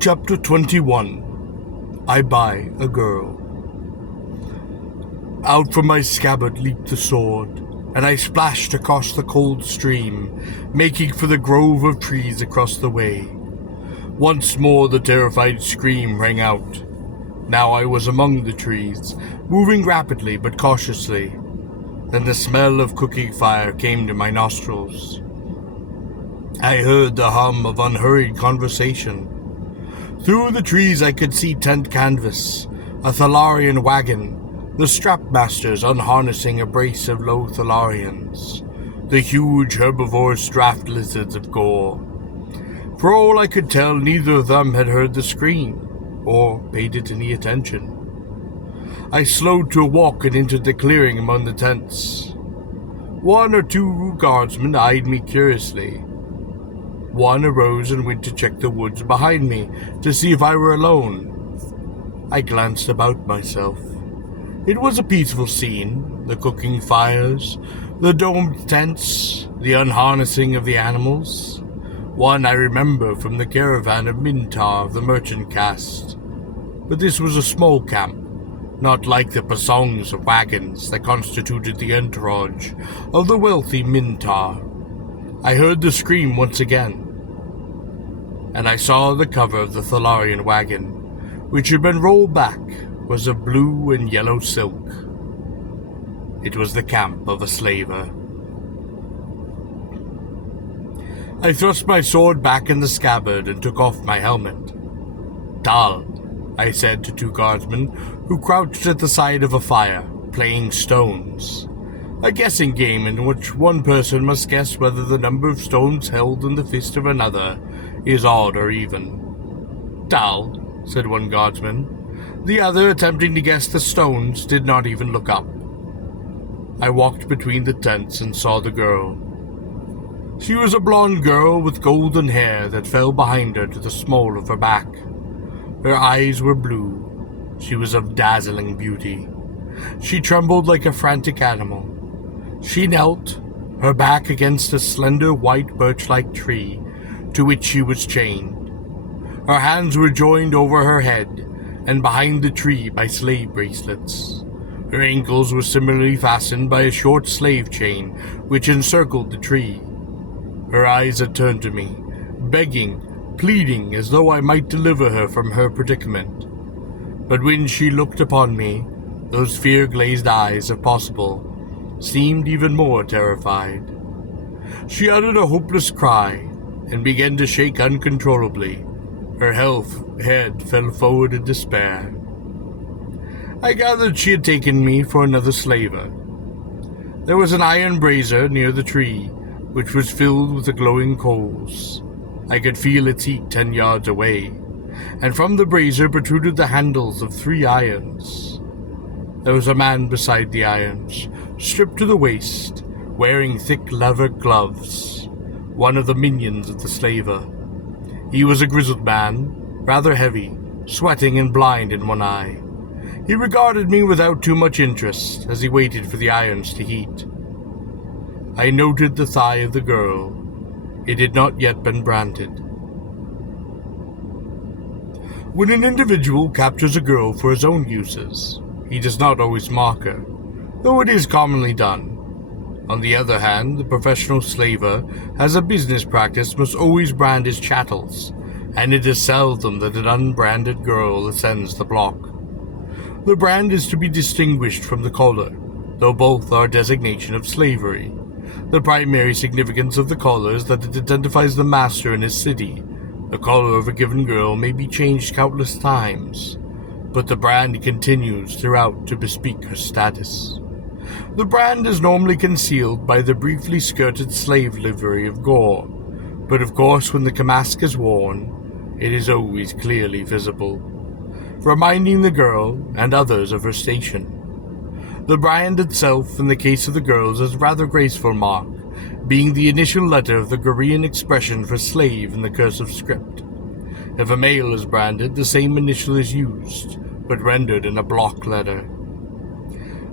Chapter 21. I Buy a Girl. Out from my scabbard leaped the sword, and I splashed across the cold stream, making for the grove of trees across the way. Once more the terrified scream rang out. Now I was among the trees, moving rapidly but cautiously. Then the smell of cooking fire came to my nostrils. I heard the hum of unhurried conversation. Through the trees I could see tent canvas, a Thalarian wagon, the strapmasters unharnessing a brace of low Thalarians, the huge herbivorous draft lizards of Gor. For all I could tell, neither of them had heard the scream, or paid it any attention. I slowed to a walk and entered the clearing among the tents. One or two guardsmen eyed me curiously. One arose and went to check the woods behind me to see if I were alone. I glanced about myself. It was a peaceful scene, the cooking fires, the domed tents, the unharnessing of the animals. One I remember from the caravan of Mintar of the merchant caste. But this was a small camp, not like the pasongs of wagons that constituted the entourage of the wealthy Mintar. I heard the scream once again, and I saw the cover of the Thalarian wagon, which had been rolled back, was of blue and yellow silk. It was the camp of a slaver. I thrust my sword back in the scabbard and took off my helmet. "Tal," I said to two guardsmen who crouched at the side of a fire, playing stones. A guessing game in which one person must guess whether the number of stones held in the fist of another is odd or even. "Tal," said one guardsman. The other, attempting to guess the stones, did not even look up. I walked between the tents and saw the girl. She was a blonde girl with golden hair that fell behind her to the small of her back. Her eyes were blue. She was of dazzling beauty. She trembled like a frantic animal. She knelt, her back against a slender white birch-like tree to which she was chained. Her hands were joined over her head and behind the tree by slave bracelets. Her ankles were similarly fastened by a short slave chain which encircled the tree. Her eyes had turned to me, begging, pleading as though I might deliver her from her predicament. But when she looked upon me, those fear-glazed eyes, if possible, seemed even more terrified. She uttered a hopeless cry and began to shake uncontrollably. Her head fell forward in despair. I gathered she had taken me for another slaver. There was an iron brazier near the tree, which was filled with the glowing coals. I could feel its heat 10 yards away, and from the brazier protruded the handles of 3 irons. There was a man beside the irons, stripped to the waist, wearing thick leather gloves, one of the minions of the slaver. He was a grizzled man, rather heavy, sweating and blind in one eye. He regarded me without too much interest as he waited for the irons to heat. I noted the thigh of the girl. It had not yet been branded. When an individual captures a girl for his own uses, he does not always mark her, though it is commonly done. On the other hand, the professional slaver has a business practice must always brand his chattels, and it is seldom that an unbranded girl ascends the block. The brand is to be distinguished from the collar, though both are a designation of slavery. The primary significance of the collar is that it identifies the master in his city. The collar of a given girl may be changed countless times, but the brand continues throughout to bespeak her status. The brand is normally concealed by the briefly skirted slave livery of Gor, but of course when the camask is worn, it is always clearly visible, reminding the girl and others of her station. The brand itself, in the case of the girls, is a rather graceful mark, being the initial letter of the Gorean expression for slave in the cursive script. If a male is branded, the same initial is used, but rendered in a block letter.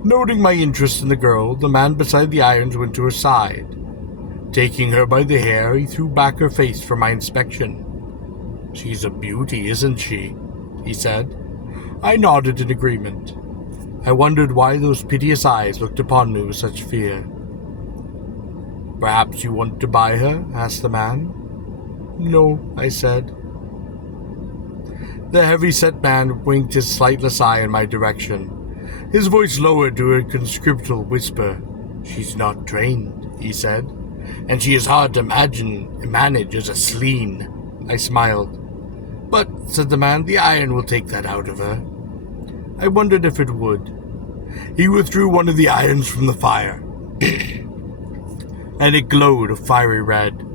Noting my interest in the girl, the man beside the irons went to her side. Taking her by the hair, he threw back her face for my inspection. She's a beauty, isn't she? He said. I nodded in agreement. I wondered why those piteous eyes looked upon me with such fear. Perhaps you want to buy her? Asked the man. No, I said. The heavy-set man winked his sightless eye in my direction. His voice lowered to a conscriptal whisper. She's not trained, he said, and she is hard to manage as a sleen. I smiled. But, said the man, the iron will take that out of her. I wondered if it would. He withdrew one of the irons from the fire, and it glowed a fiery red.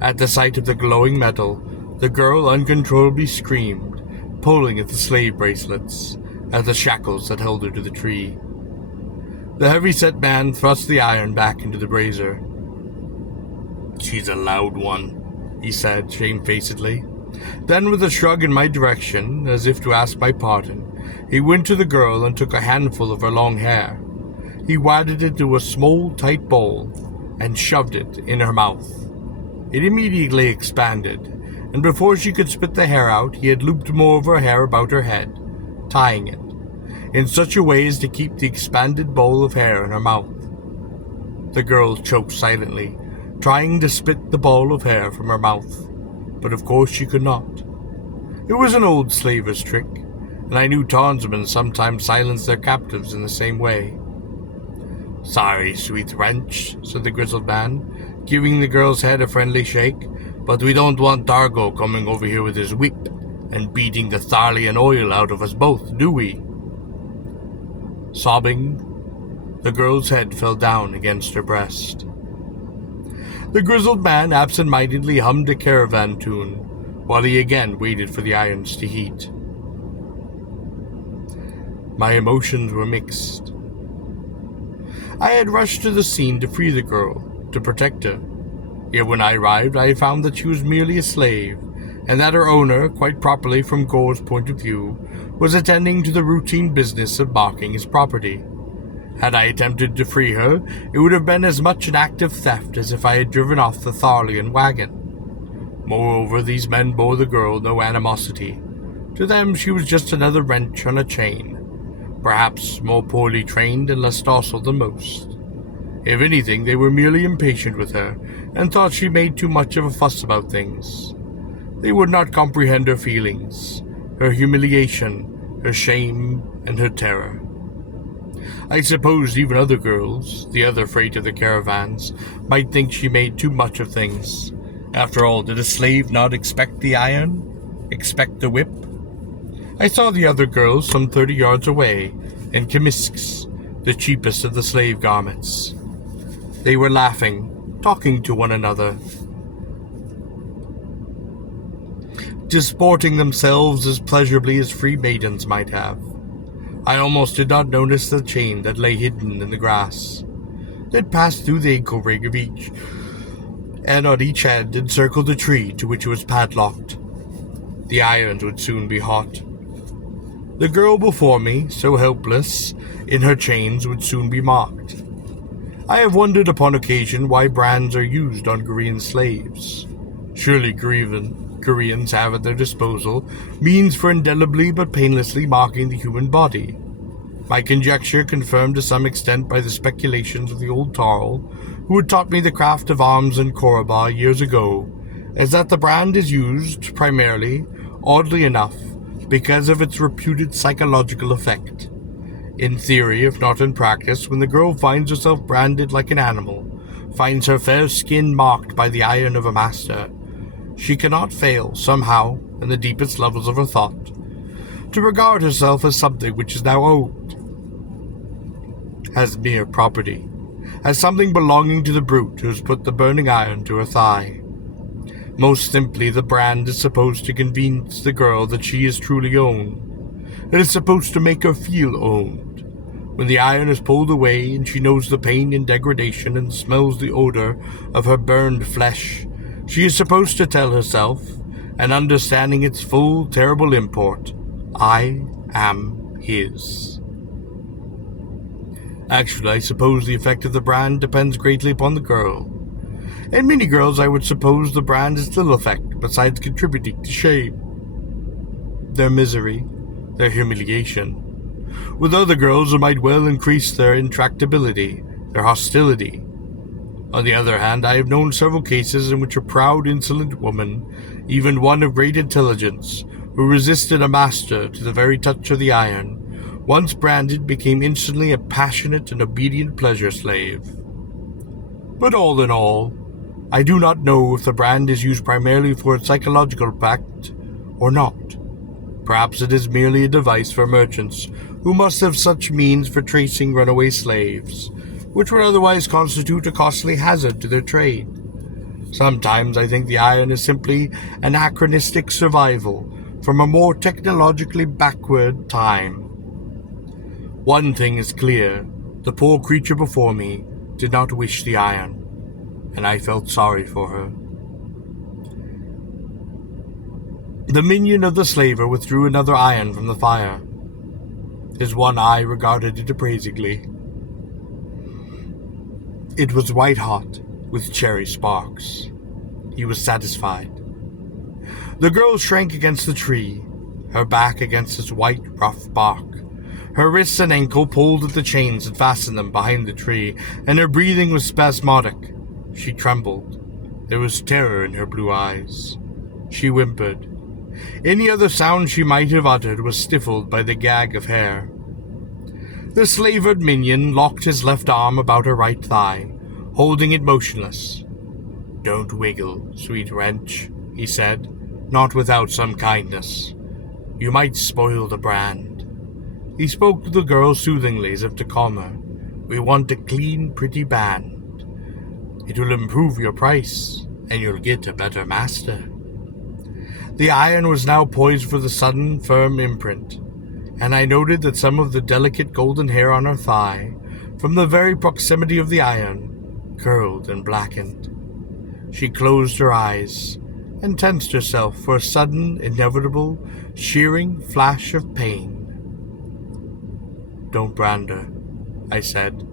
At the sight of the glowing metal, the girl uncontrollably screamed, pulling at the slave bracelets, at the shackles that held her to the tree. The heavy-set man thrust the iron back into the brazier. She's a loud one, he said shamefacedly. Then, with a shrug in my direction, as if to ask my pardon, he went to the girl and took a handful of her long hair. He wadded it into a small, tight bowl and shoved it in her mouth. It immediately expanded, and before she could spit the hair out, he had looped more of her hair about her head, tying it, in such a way as to keep the expanded bowl of hair in her mouth. The girl choked silently, trying to spit the ball of hair from her mouth, but of course she could not. It was an old slaver's trick, and I knew townsmen sometimes silenced their captives in the same way. Sorry, sweet wench, said the grizzled man, giving the girl's head a friendly shake, but we don't want Dargo coming over here with his whip and beating the Tharlian oil out of us both, do we? Sobbing, the girl's head fell down against her breast. The grizzled man absent-mindedly hummed a caravan tune, while he again waited for the irons to heat. My emotions were mixed. I had rushed to the scene to free the girl, to protect her. Yet when I arrived, I found that she was merely a slave, and that her owner, quite properly from Gor's point of view, was attending to the routine business of marking his property. Had I attempted to free her, it would have been as much an act of theft as if I had driven off the Tharlian wagon. Moreover, these men bore the girl no animosity. To them she was just another wrench on a chain, perhaps more poorly trained and less docile than most. If anything, they were merely impatient with her, and thought she made too much of a fuss about things. They would not comprehend her feelings, her humiliation, her shame, and her terror. I supposed even other girls, the other freight of the caravans, might think she made too much of things. After all, did a slave not expect the iron? Expect the whip? I saw the other girls some 30 yards away, in chemisks, the cheapest of the slave garments. They were laughing, talking to one another, disporting themselves as pleasurably as free maidens might have. I almost did not notice the chain that lay hidden in the grass. It passed through the ankle ring of each, and on each end encircled the tree to which it was padlocked. The irons would soon be hot. The girl before me, so helpless in her chains, would soon be marked. I have wondered upon occasion why brands are used on Korean slaves. Surely Koreans have at their disposal means for indelibly but painlessly marking the human body. My conjecture, confirmed to some extent by the speculations of the old Tarl, who had taught me the craft of arms in Koraba years ago, is that the brand is used primarily, oddly enough, because of its reputed psychological effect. In theory, if not in practice, when the girl finds herself branded like an animal, finds her fair skin marked by the iron of a master, she cannot fail, somehow, in the deepest levels of her thought, to regard herself as something which is now owned, as mere property, as something belonging to the brute who has put the burning iron to her thigh. Most simply, the brand is supposed to convince the girl that she is truly owned. It is supposed to make her feel owned. When the iron is pulled away and she knows the pain and degradation and smells the odor of her burned flesh, she is supposed to tell herself, and understanding its full, terrible import, I am his. Actually, I suppose the effect of the brand depends greatly upon the girl. In many girls, I would suppose the brand is little effect, besides contributing to shame, their misery, their humiliation. With other girls, it might well increase their intractability, their hostility. On the other hand, I have known several cases in which a proud, insolent woman, even one of great intelligence, who resisted a master to the very touch of the iron, once branded, became instantly a passionate and obedient pleasure slave. But all in all, I do not know if the brand is used primarily for its psychological effect or not. Perhaps it is merely a device for merchants who must have such means for tracing runaway slaves, which would otherwise constitute a costly hazard to their trade. Sometimes I think the iron is simply an anachronistic survival from a more technologically backward time. One thing is clear, the poor creature before me did not wish the iron, and I felt sorry for her. The minion of the slaver withdrew another iron from the fire. His one eye regarded it appraisingly. It was white-hot, with cherry sparks. He was satisfied. The girl shrank against the tree, her back against its white, rough bark. Her wrists and ankle pulled at the chains that fastened them behind the tree, and her breathing was spasmodic. She trembled. There was terror in her blue eyes. She whimpered. Any other sound she might have uttered was stifled by the gag of hair. The slavered minion locked his left arm about her right thigh, holding it motionless. "Don't wiggle, sweet wench," he said, not without some kindness. "You might spoil the brand." He spoke to the girl soothingly as if to calm her. "We want a clean, pretty band. It will improve your price, and you'll get a better master." The iron was now poised for the sudden, firm imprint, and I noted that some of the delicate golden hair on her thigh, from the very proximity of the iron, curled and blackened. She closed her eyes and tensed herself for a sudden, inevitable, shearing flash of pain. "Don't brand her," I said.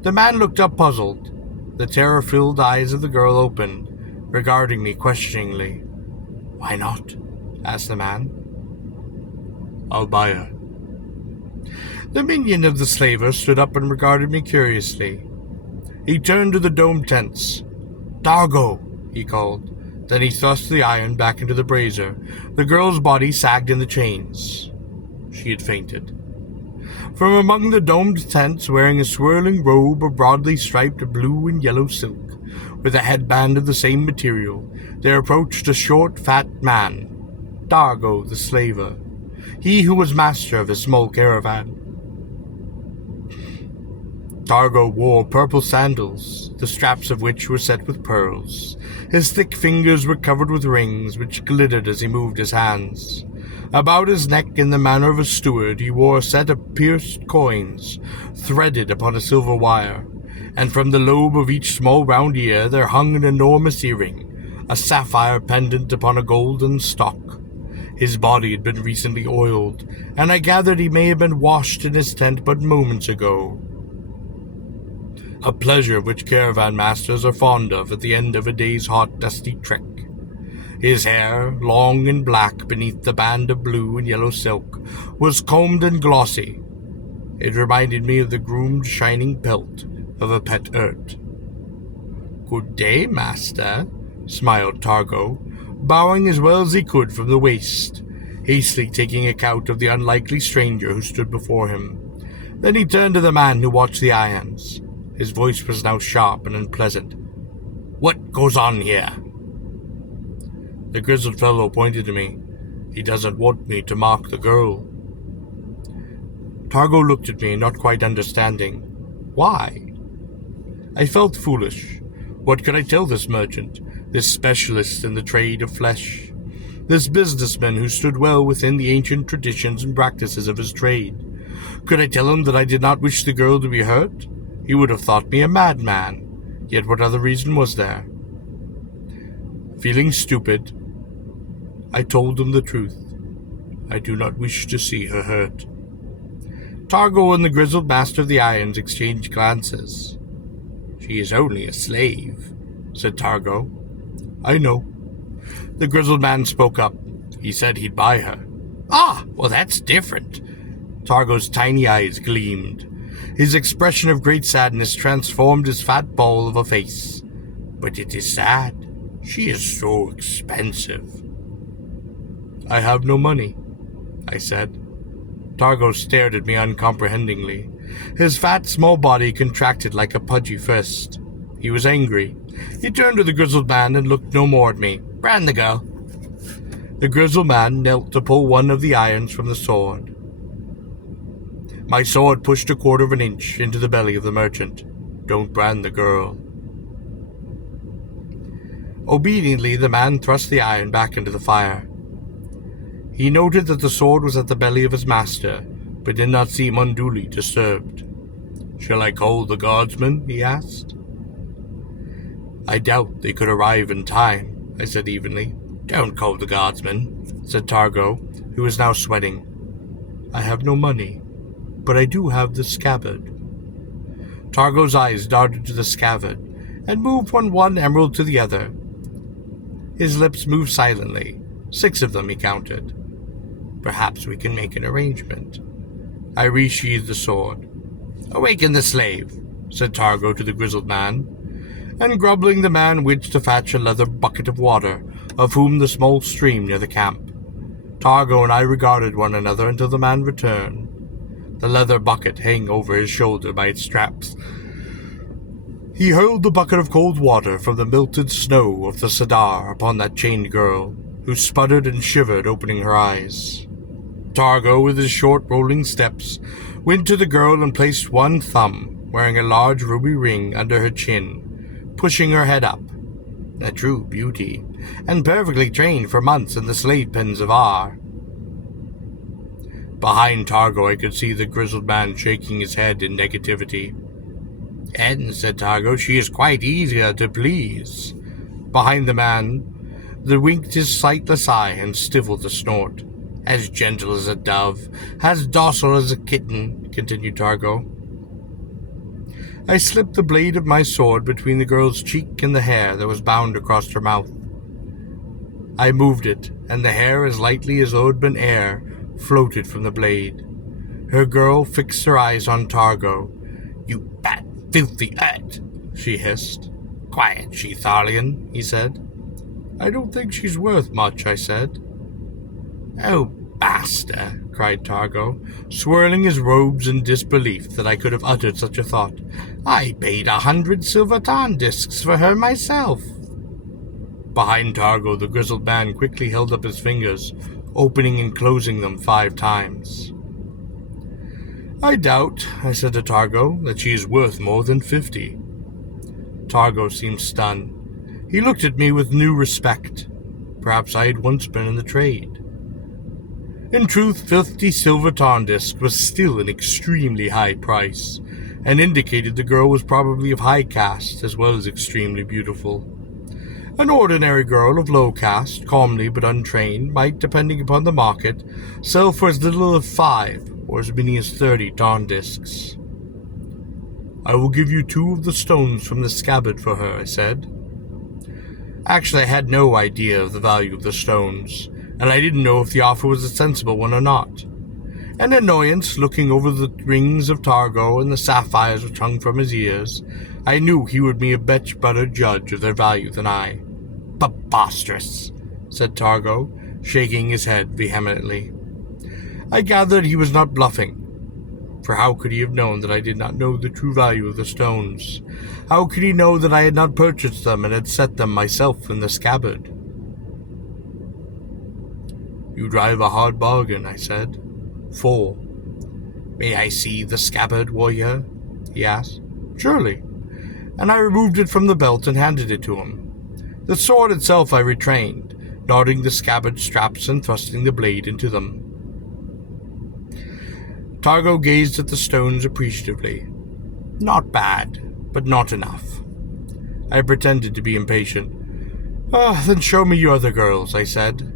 The man looked up puzzled. The terror-filled eyes of the girl opened, regarding me questioningly. "Why not?" asked the man. "I'll buy her." The minion of the slaver stood up and regarded me curiously. He turned to the domed tents. "Dargo," he called. Then he thrust the iron back into the brazier. The girl's body sagged in the chains. She had fainted. From among the domed tents, wearing a swirling robe of broadly striped blue and yellow silk, with a headband of the same material, there approached a short, fat man, Dargo the slaver, he who was master of his small caravan. Dargo wore purple sandals, the straps of which were set with pearls. His thick fingers were covered with rings, which glittered as he moved his hands. About his neck, in the manner of a steward, he wore a set of pierced coins, threaded upon a silver wire, and from the lobe of each small round ear there hung an enormous earring, a sapphire pendant upon a golden stalk. His body had been recently oiled, and I gathered he may have been washed in his tent but moments ago. A pleasure which caravan masters are fond of at the end of a day's hot, dusty trek. His hair, long and black beneath the band of blue and yellow silk, was combed and glossy. It reminded me of the groomed, shining pelt of a pet urt. "Good day, master," smiled Targo, bowing as well as he could from the waist, hastily taking account of the unlikely stranger who stood before him. Then he turned to the man who watched the irons. His voice was now sharp and unpleasant. "What goes on here?" The grizzled fellow pointed to me. "He doesn't want me to mark the girl." Targo looked at me, not quite understanding. Why? I felt foolish. What could I tell this merchant, this specialist in the trade of flesh, this businessman who stood well within the ancient traditions and practices of his trade? Could I tell him that I did not wish the girl to be hurt? He would have thought me a madman. Yet what other reason was there? Feeling stupid, I told him the truth. I do not wish to see her hurt. Targo and the grizzled master of the irons exchanged glances. "She is only a slave," said Targo. "I know." The grizzled man spoke up. He said he'd buy her. Ah, well, that's different. Targo's tiny eyes gleamed. His expression of great sadness transformed his fat ball of a face. But it is sad. She is so expensive. I have no money, I said. Targo stared at me uncomprehendingly. His fat, small body contracted like a pudgy fist. He was angry. He turned to the grizzled man and looked no more at me. Brand the girl. The grizzled man knelt to pull one of the irons from the sword. My sword pushed 1/4 of an inch into the belly of the merchant. Don't brand the girl. Obediently, the man thrust the iron back into the fire. He noted that the sword was at the belly of his master, but did not seem unduly disturbed. Shall I call the guardsmen? He asked. I doubt they could arrive in time, I said evenly. Don't call the guardsmen, said Targo, who was now sweating. I have no money, but I do have the scabbard. Targo's eyes darted to the scabbard, and moved from one emerald to the other. His lips moved silently. 6 of them, he counted. Perhaps we can make an arrangement. I resheathed the sword. Awaken the slave, said Targo to the grizzled man, and grumbling the man went to fetch a leather bucket of water, of whom the small stream near the camp. Targo and I regarded one another until the man returned, the leather bucket hanging over his shoulder by its straps. He hurled the bucket of cold water from the melted snow of the Sadar upon that chained girl, who sputtered and shivered, opening her eyes. Targo, with his short rolling steps, went to the girl and placed one thumb, wearing a large ruby ring, under her chin, pushing her head up. A true beauty, and perfectly trained for months in the slave pens of Ar. Behind Targo I could see the grizzled man shaking his head in negativity. And, said Targo, she is quite easier to please. Behind the man, there winked his sightless eye and stifled a snort. As gentle as a dove, as docile as a kitten, continued Targo. I slipped the blade of my sword between the girl's cheek and the hair that was bound across her mouth. I moved it, and the hair, as lightly as though it had been air, floated from the blade. Her girl fixed her eyes on Targo. You bad, filthy earth, she hissed. Quiet, she Thalian, he said. I don't think she's worth much, I said. Oh, bastard, cried Targo, swirling his robes in disbelief that I could have uttered such a thought. I paid 100 silver tarn discs for her myself. Behind Targo, the grizzled man quickly held up his fingers, opening and closing them 5 times. I doubt, I said to Targo, that she is worth more than 50. Targo seemed stunned. He looked at me with new respect. Perhaps I had once been in the trade. In truth, 50 silver tarn discs was still an extremely high price, and indicated the girl was probably of high caste as well as extremely beautiful. An ordinary girl of low caste, calmly but untrained, might, depending upon the market, sell for as little as 5 or as many as 30 tarn discs. I will give you 2 of the stones from the scabbard for her, I said. Actually, I had no idea of the value of the stones, and I didn't know if the offer was a sensible one or not. An annoyance, looking over the rings of Targo and the sapphires which hung from his ears, I knew he would be a much better judge of their value than I. Preposterous, said Targo, shaking his head vehemently. I gathered he was not bluffing, for how could he have known that I did not know the true value of the stones? How could he know that I had not purchased them and had set them myself in the scabbard? You drive a hard bargain, I said. 4. May I see the scabbard, warrior? He asked. Surely. And I removed it from the belt and handed it to him. The sword itself I retained, knotting the scabbard straps and thrusting the blade into them. Targo gazed at the stones appreciatively. Not bad, but not enough. I pretended to be impatient. Then show me your other girls, I said.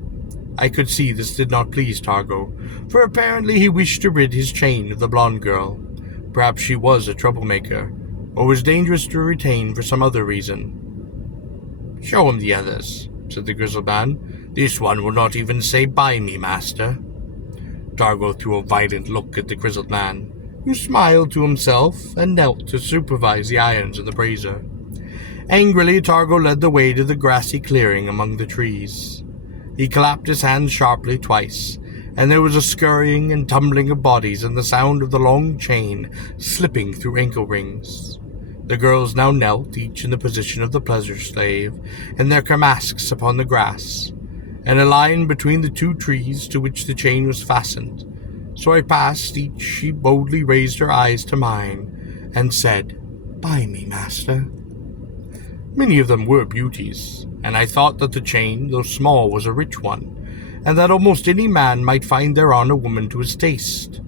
I could see this did not please Targo, for apparently he wished to rid his chain of the blonde girl. Perhaps she was a troublemaker, or was dangerous to retain for some other reason. Show him the others, said the grizzled man, This one will not even say by me, master. Targo threw a violent look at the grizzled man, who smiled to himself and knelt to supervise the irons in the brazier. Angrily, Targo led the way to the grassy clearing among the trees. He clapped his hands sharply twice, and there was a scurrying and tumbling of bodies and the sound of the long chain slipping through ankle rings. The girls now knelt, each in the position of the pleasure slave, and their kamasks upon the grass, and a line between the two trees to which the chain was fastened. So I passed each. She boldly raised her eyes to mine, and said, "By me, master." Many of them were beauties, and I thought that the chain, though small, was a rich one, and that almost any man might find thereon a woman to his taste.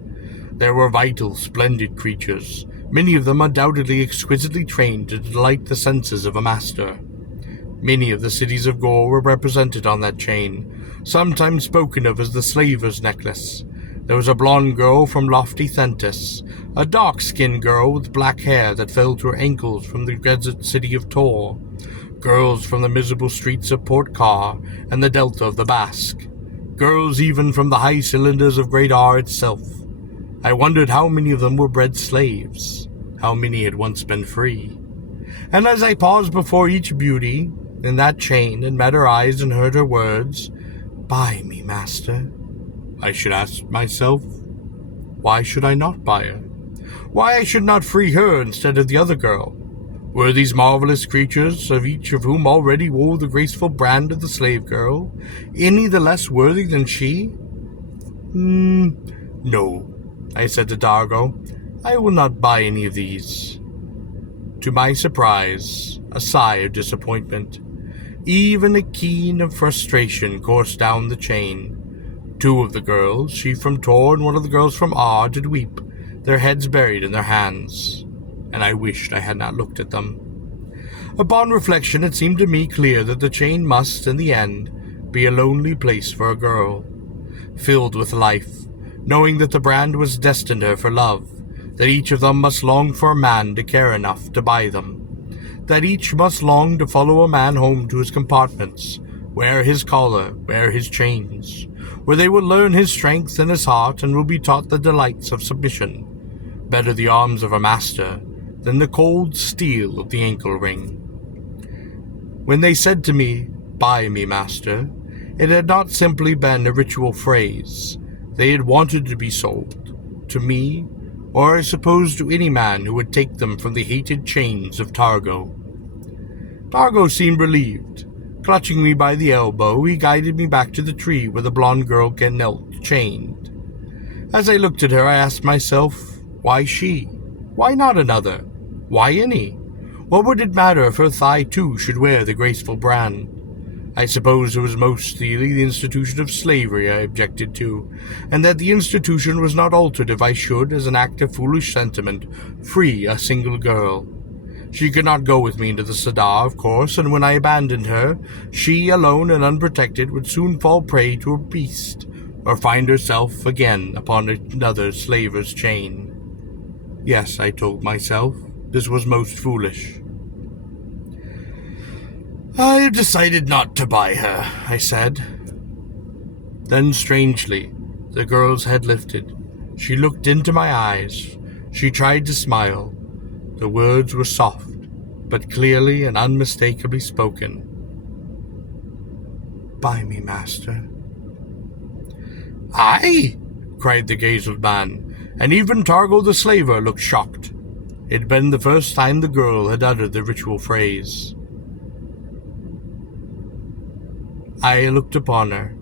There were vital, splendid creatures, many of them undoubtedly exquisitely trained to delight the senses of a master. Many of the cities of Gor were represented on that chain, sometimes spoken of as the slaver's necklace. There was a blonde girl from lofty Thentis, a dark-skinned girl with black hair that fell to her ankles from the desert city of Tor, girls from the miserable streets of Port Car and the delta of the Basque, girls even from the high cylinders of Great R itself. I wondered how many of them were bred slaves, how many had once been free. And as I paused before each beauty in that chain and met her eyes and heard her words, "Buy me, master," I should ask myself, why should I not buy her? Why I should not free her instead of the other girl? Were these marvelous creatures, of each of whom already wore the graceful brand of the slave girl, any the less worthy than she? No, I said to Targo. I will not buy any of these. To my surprise, a sigh of disappointment, even a keen of frustration coursed down the chain. Two of the girls, she from Tor and one of the girls from R, did weep, their heads buried in their hands, and I wished I had not looked at them. Upon reflection, it seemed to me clear that the chain must, in the end, be a lonely place for a girl, filled with life, knowing that the brand was destined her for love, that each of them must long for a man to care enough to buy them, that each must long to follow a man home to his compartments, wear his collar, wear his chains, where they will learn his strength and his heart and will be taught the delights of submission, better the arms of a master than the cold steel of the ankle ring. When they said to me, "Buy me, master," it had not simply been a ritual phrase. They had wanted to be sold, to me, or I suppose to any man who would take them from the hated chains of Targo. Targo seemed relieved. Clutching me by the elbow, he guided me back to the tree where the blonde girl knelt, chained. As I looked at her, I asked myself, why she? Why not another? Why any? What would it matter if her thigh too should wear the graceful brand? I suppose it was mostly the institution of slavery I objected to, and that the institution was not altered if I should, as an act of foolish sentiment, free a single girl. She could not go with me into the Sadar, of course, and when I abandoned her, she, alone and unprotected, would soon fall prey to a beast, or find herself again upon another slaver's chain. Yes, I told myself, this was most foolish. "I have decided not to buy her," I said. Then, strangely, the girl's head lifted. She looked into my eyes. She tried to smile. The words were soft, but clearly and unmistakably spoken. "Buy me, master." "Aye!" cried the gazed man, and even Targo the slaver looked shocked. It had been the first time the girl had uttered the ritual phrase. I looked upon her,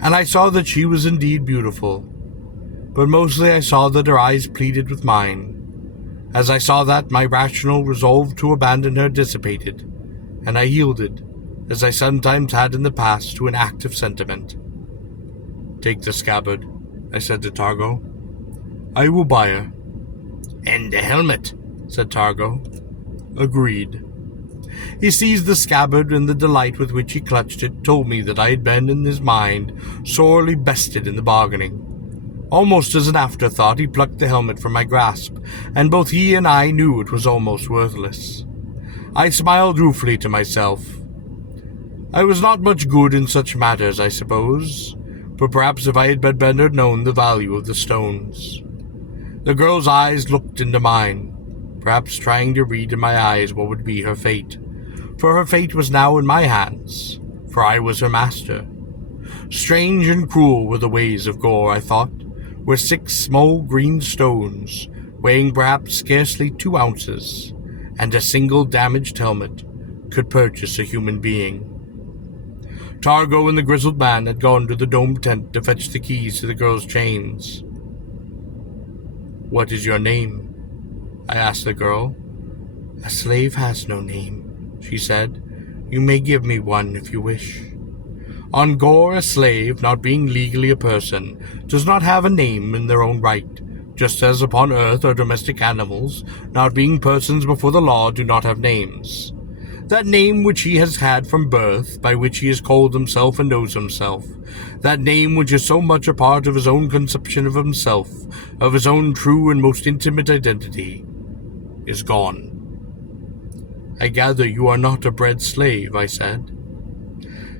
and I saw that she was indeed beautiful, but mostly I saw that her eyes pleaded with mine. As I saw that, my rational resolve to abandon her dissipated, and I yielded, as I sometimes had in the past, to an act of sentiment. "Take the scabbard," I said to Targo. "I will buy her." "And the helmet," said Targo. "Agreed." He seized the scabbard, and the delight with which he clutched it told me that I had been, in his mind, sorely bested in the bargaining. Almost as an afterthought, he plucked the helmet from my grasp, and both he and I knew it was almost worthless. I smiled ruefully to myself. I was not much good in such matters, I suppose, but perhaps if I had but better known the value of the stones. The girl's eyes looked into mine, perhaps trying to read in my eyes what would be her fate, for her fate was now in my hands, for I was her master. Strange and cruel were the ways of Gor, I thought, where 6 small green stones, weighing perhaps scarcely 2 ounces, and a single damaged helmet, could purchase a human being. Targo and the grizzled man had gone to the domed tent to fetch the keys to the girl's chains. "What is your name?" I asked the girl. "A slave has no name," she said. "You may give me one if you wish." On Gor, a slave, not being legally a person, does not have a name in their own right, just as upon earth our domestic animals, not being persons before the law, do not have names. That name which he has had from birth, by which he has called himself and knows himself, that name which is so much a part of his own conception of himself, of his own true and most intimate identity, is gone. "I gather you are not a bred slave," I said.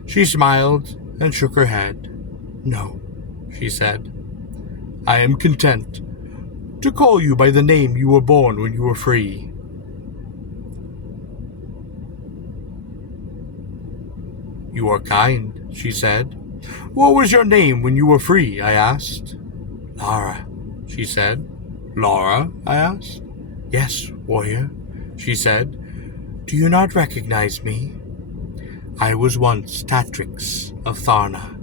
She smiled and shook her head. "No," she said. "I am content to call you by the name you were born when you were free." "You are kind," she said. "What was your name when you were free?" I asked. "Lara," she said. "Lara?" I asked. "Yes, warrior," she said. "Do you not recognize me? I was once Tatrix of Tharna."